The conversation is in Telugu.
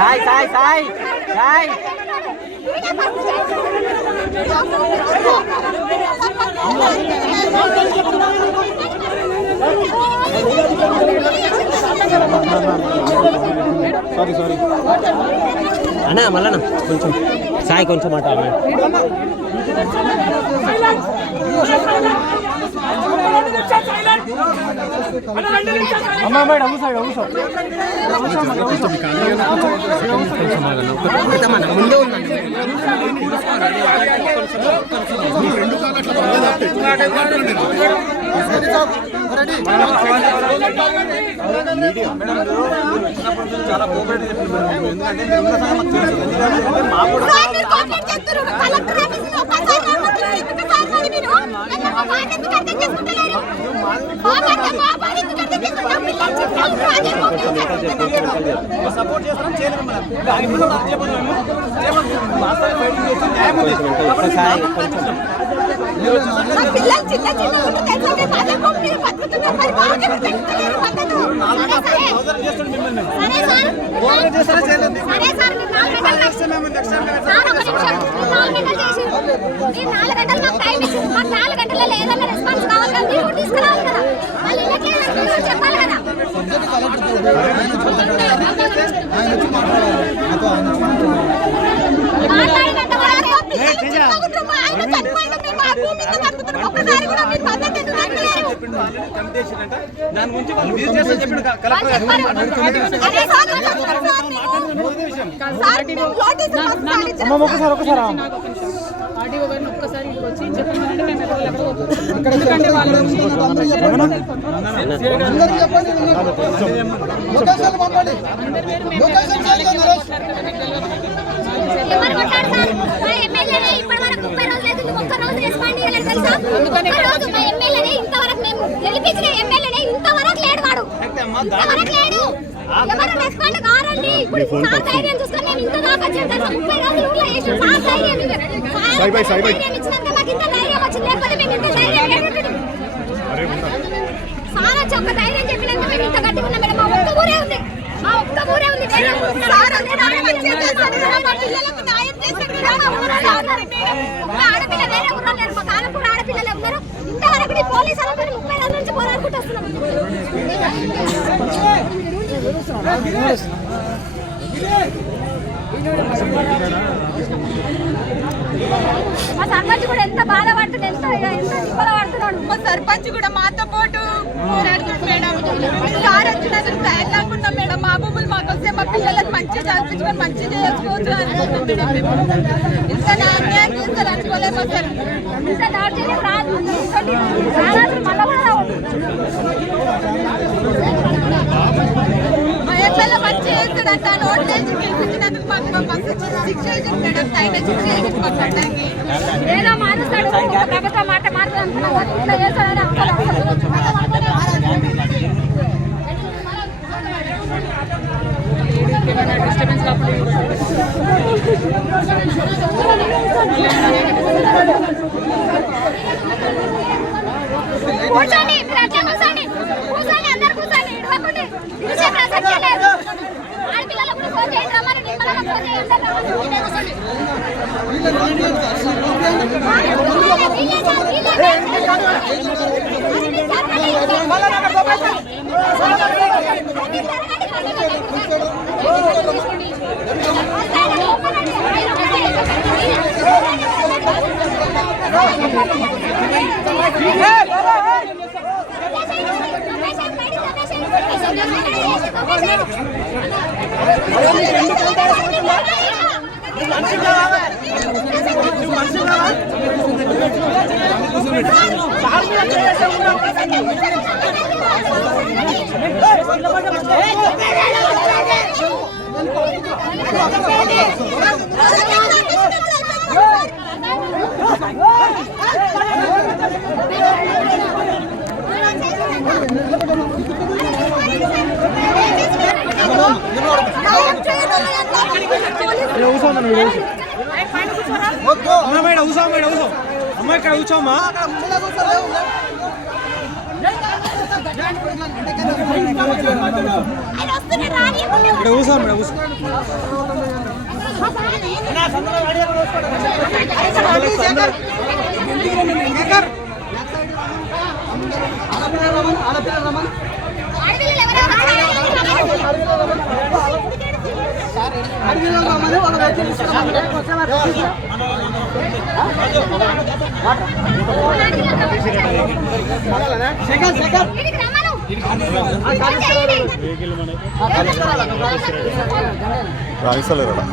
సాయి సాయి సాయి సాయి సారీ సారీ అన్నా మళ్ళా కొంచెం సాయి కొంచెం మాట అమ్మా మేడం సైడ్ ముందే ఉందండి చాలా కోఆపరేట్ సపోర్ట్ చేస్తాం చేయలేదు దాని గురించి వాళ్ళు బిజీ చేస్తారని చెప్పిన కలెక్టర్ ఆర్డీఓ గారిని ఒక్కసారి వచ్చి చెప్పినంటే మేము ఎందుకంటే వాళ్ళు సారా చొక్క ధైర్యం చెప్పినందుకు మేము ఇంత కట్టుకున్నాం మేడం. మా ఒక్క ఊరే ఉంది ఆడపిల్ల వేరే ఊరు లేరు. మా కాలం కూడా ఆడపిల్లలే ఉన్నారు. ఇంతవరకు పోలీసు వాళ్ళతో 30 రోజుల నుంచి పోరాడుకుంటూ వస్తున్నాం. మా సర్పంచ్ కూడా ఎంత బాధపడుతుంది, ఎంత ఇబ్బంది పడుతున్నాడు. మా సర్పంచ్ కూడా మాతో పాటు పోరాడుతుంది మేడం. సార్ వచ్చినందుకు తయారుకున్నాం మేడం. మా భూములు మాకు వస్తే మా పిల్లలకు మంచిగా చదివించుకొని మంచిగా చేసుకోవచ్చు అనుకుంటున్నాం. ఇంత అన్యాయం చేస్తారు అనుకోలేము సార్. ఇంత దౌర్జన్యం రాదు. మా ఎమ్మెల్యే మంచిగా చేస్తాడంట. నోట్లు వేసి గెలిపించినందుకు మాకు మస్తు శిక్ష వేసింది మేడం. తగిన శిక్ష వేసింది మాకు పడ్డానికి. ఏదో మారుస్తాడు ప్రభుత్వం మాట మారుతుంది ఇట్లా చేస్తాడని డిస్టర్బెన్స్ కాకుండా కూర్చోండి, మీరు అట్లా కూర్చోండి, కూర్చోండి, అందరు కూర్చోండి. ఇవ్వకండి, పిలిచే ప్రసక్తే లేదు. ఆడపిల్లలకు కూడా ఫోన్ చేయండి, రమ్మని నిమ్మలంగా ఫోన్ చేయండి. అమ్మాయి ఇక్కడ కూర్చోమ్మా. ఆయన వస్తున్నారు రాని ఇక్కడ కూర్చోండి మేడం కూర్చో రాయిస్తలేరా